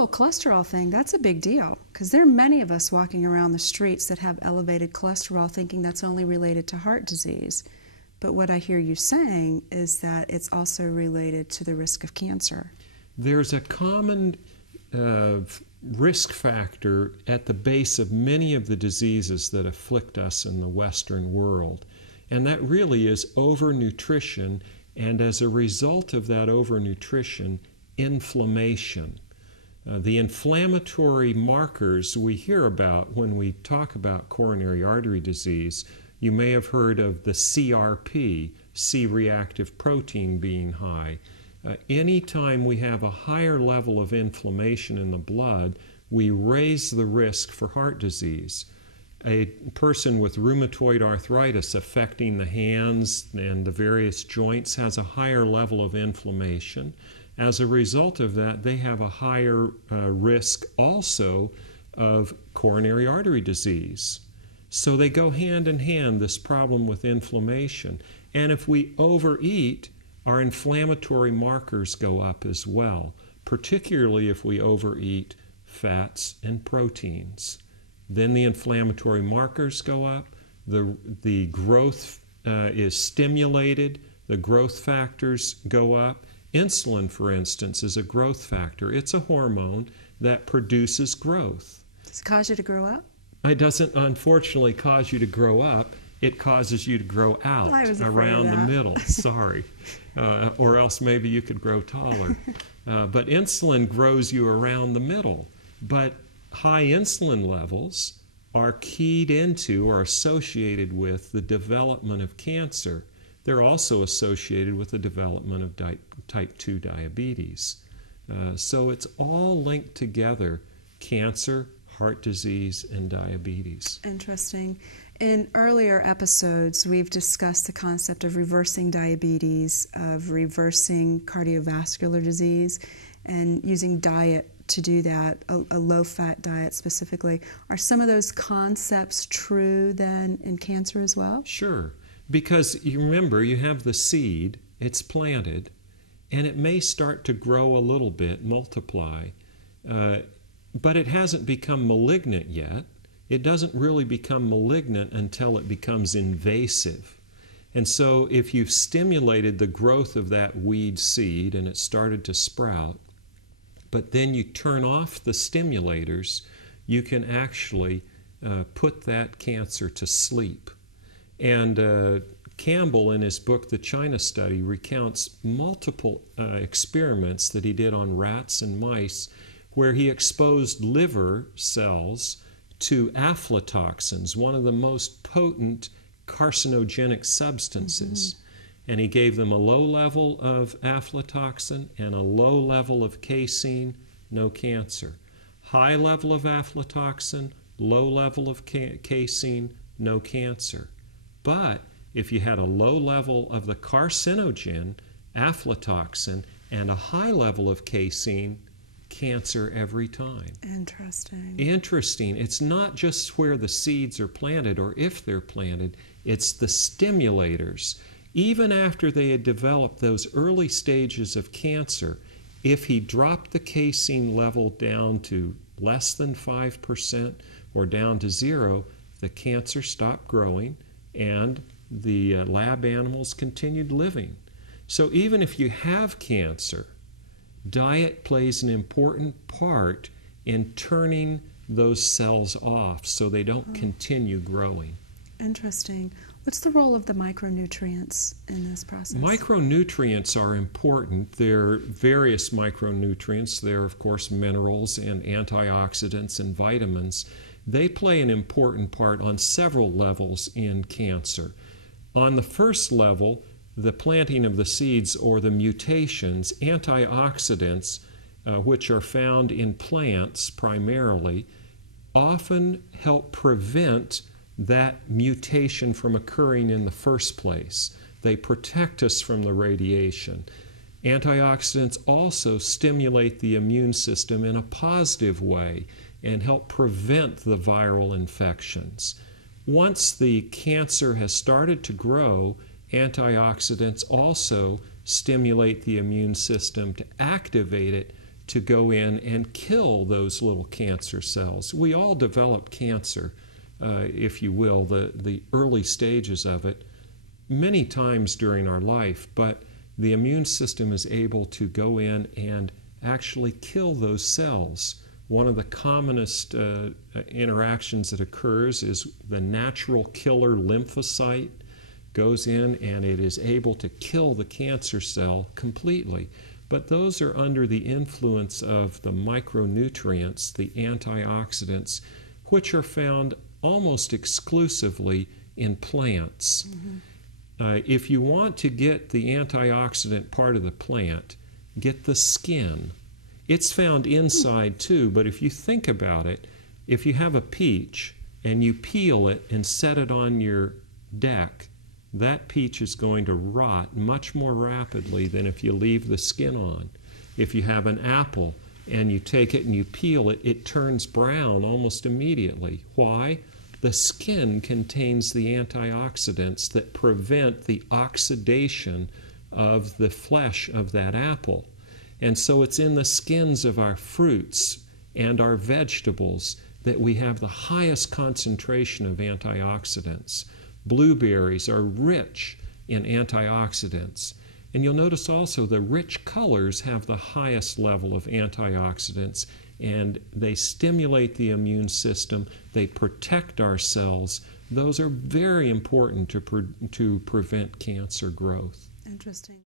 whole cholesterol thing, that's a big deal, because there are many of us walking around the streets that have elevated cholesterol thinking that's only related to heart disease. But what I hear you saying is that it's also related to the risk of cancer. There's a common risk factor at the base of many of the diseases that afflict us in the Western world, and that really is overnutrition, and as a result of that overnutrition, inflammation. The inflammatory markers we hear about when we talk about coronary artery disease, you may have heard of the CRP, C-reactive protein, being high. Anytime we have a higher level of inflammation in the blood, we raise the risk for heart disease. A person with rheumatoid arthritis affecting the hands and the various joints has a higher level of inflammation. As a result of that, they have a higher risk also of coronary artery disease. So they go hand in hand, this problem with inflammation. And if we overeat, our inflammatory markers go up as well, particularly if we overeat fats and proteins. Then the inflammatory markers go up, the growth is stimulated, the growth factors go up. Insulin, for instance, is a growth factor. It's a hormone that produces growth. Does it cause you to grow up? It doesn't, unfortunately, cause you to grow up. It causes you to grow out around the middle. Sorry. Or else maybe you could grow taller. But insulin grows you around the middle. But high insulin levels are keyed into or associated with the development of cancer. They're also associated with the development of type 2 diabetes. So it's all linked together, cancer, heart disease, and diabetes. Interesting. In earlier episodes, we've discussed the concept of reversing diabetes, of reversing cardiovascular disease, and using diet to do that, a low-fat diet specifically. Are some of those concepts true then in cancer as well? Sure, because you remember, you have the seed, it's planted, and it may start to grow a little bit, multiply, but it hasn't become malignant yet. It doesn't really become malignant until it becomes invasive. And so if you've stimulated the growth of that weed seed and it started to sprout, but then you turn off the stimulators, you can actually put that cancer to sleep. And Campbell, in his book, The China Study, recounts multiple experiments that he did on rats and mice where he exposed liver cells to aflatoxins, one of the most potent carcinogenic substances. Mm-hmm. And he gave them a low level of aflatoxin and a low level of casein, no cancer. High level of aflatoxin, low level of casein, no cancer. But if you had a low level of the carcinogen, aflatoxin, and a high level of casein, cancer every time. Interesting. Interesting. It's not just where the seeds are planted or if they're planted, it's the stimulators. Even after they had developed those early stages of cancer, if he dropped the casein level down to less than 5% or down to 0, the cancer stopped growing and the lab animals continued living. So even if you have cancer, diet plays an important part in turning those cells off so they don't continue growing. Interesting. What's the role of the micronutrients in this process? Micronutrients are important. There are various micronutrients. There are, of course, minerals and antioxidants and vitamins. They play an important part on several levels in cancer. On the first level, the planting of the seeds or the mutations, antioxidants, which are found in plants primarily, often help prevent that mutation from occurring in the first place. They protect us from the radiation. Antioxidants also stimulate the immune system in a positive way and help prevent the viral infections. Once the cancer has started to grow, antioxidants also stimulate the immune system to activate it to go in and kill those little cancer cells. We all develop cancer, if you will, the early stages of it, many times during our life, but the immune system is able to go in and actually kill those cells. One of the commonest interactions that occurs is the natural killer lymphocyte goes in and it is able to kill the cancer cell completely. But those are under the influence of the micronutrients, the antioxidants, which are found almost exclusively in plants. If you want to get the antioxidant part of the plant, get the skin. It's found inside too, but if you think about it, if you have a peach and you peel it and set it on your deck, that peach is going to rot much more rapidly than if you leave the skin on. If you have an apple and you take it and you peel it, it turns brown almost immediately. Why? The skin contains the antioxidants that prevent the oxidation of the flesh of that apple. And so it's in the skins of our fruits and our vegetables that we have the highest concentration of antioxidants. Blueberries are rich in antioxidants. And you'll notice also the rich colors have the highest level of antioxidants, and they stimulate the immune system, they protect our cells. Those are very important to prevent cancer growth. Interesting.